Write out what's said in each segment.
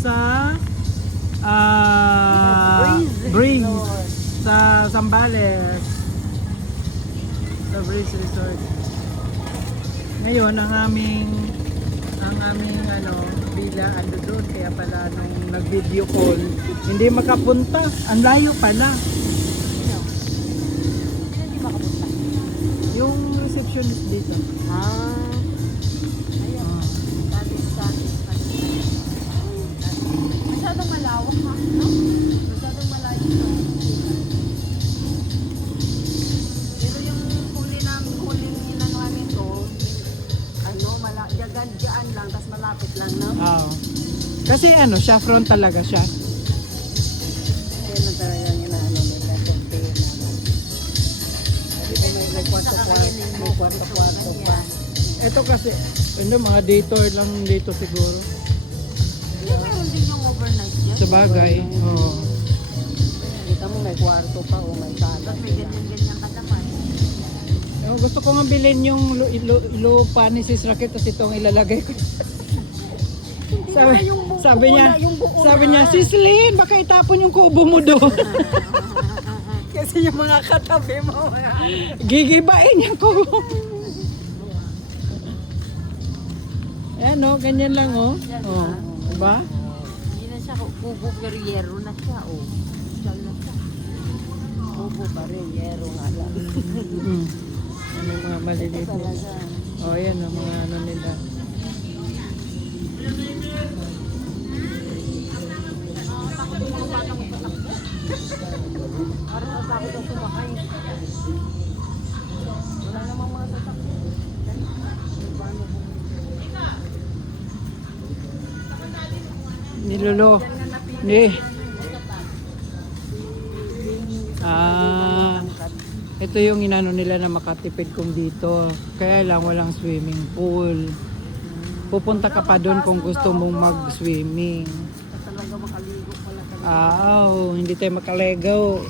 sa Breeze sa Zambales. Sa Breeze Resort. Ngayon ang aming bila ando doon, kaya pala nung nag-video call hindi makapunta. Ang layo pala. Hindi makapunta. Yung receptionist dito. Ayan. Status. Masyadong malawak ha, no? Masyadong malayo ha. Pero yung huling inano nito, dyan lang, tas malapit lang, no? Oo. Kasi siya front talaga siya. Yan na talaga yung inaano nila, container naman. May kwarto-kwarto pa. Ito kasi, mga detour lang dito siguro. Hindi, meron din yung overnight dyan. Sabagay, oo. Kita mo may kwarto pa o may sala. Tapos may ganyan-ganyan katapat. Gusto ko nga bilhin yung lupa ni Sis Raquel, tapos itong ilalagay ko. Sabi niya, Sislin, baka itapon yung kubo mo doon. Kasi yung mga katabi mo. Gigibain yung kubo. Ayan ganyan lang diba? Hindi na siya kubo, pero na siya Sal na siya. Kubo pa rin, yero nga lang. Ano yung mga maliliit nila. Yan ang mga nila. Parang natakot ang sumakay. Wala namang mga sasakyan. Nilolo. Ito yung inano nila na makatipid kung dito. Kaya lang walang swimming pool. Pupunta ka pa doon kung gusto mong mag-swimming. Talaga makaligo pala talaga. Hindi tayo makalegaw.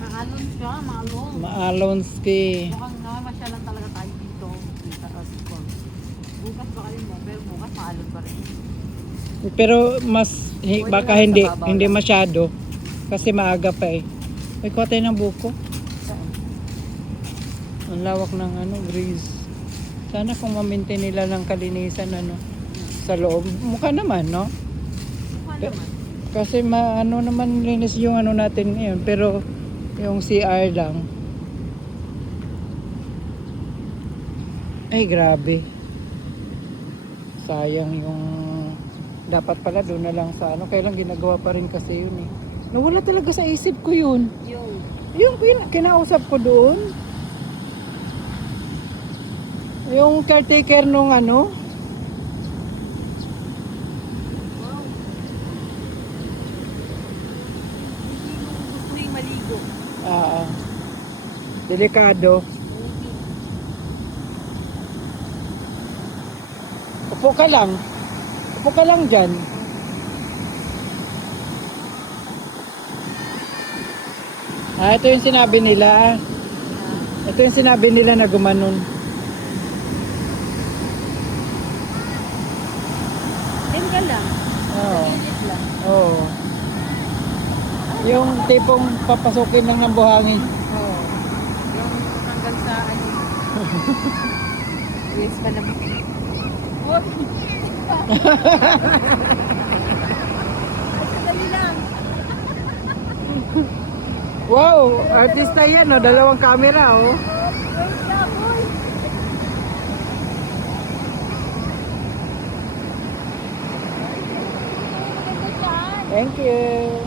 Maalon siya, maalon. Maalonski. Mukhang namasyalan talaga tayo dito. Bukas pa kayo mo, pero bukas maalon pa rin. Pero baka hindi masyado. Kasi maaga pa May kuha tayo ng buko. Ang lawak ng Breeze. Sana kung ma-maintain nila ng kalinisan sa loob. Mukha naman, no? Mukha naman. Kasi naman linis yung natin ngayon, pero yung CR lang. Ay, grabe. Sayang yung dapat pala doon na lang sa kailang ginagawa pa rin kasi yun Nawala talaga sa isip ko yun. Yung kinausap ko doon. Yung caretaker nung Wow. Hindi mo gusto maligo. Delikado. Upo ka lang. Upo ka lang dyan. Ito yung sinabi nila. Ito yung sinabi nila na gumanon. Yan ka lang. Oo. Init lang. Oo. Yung tipong papasukin lang ng buhangin. Oo. Yung hanggang sa Wins pa naman. Dali lang. Wow! Artista yan, dalawang camera, Wait lang, boy. Thank you.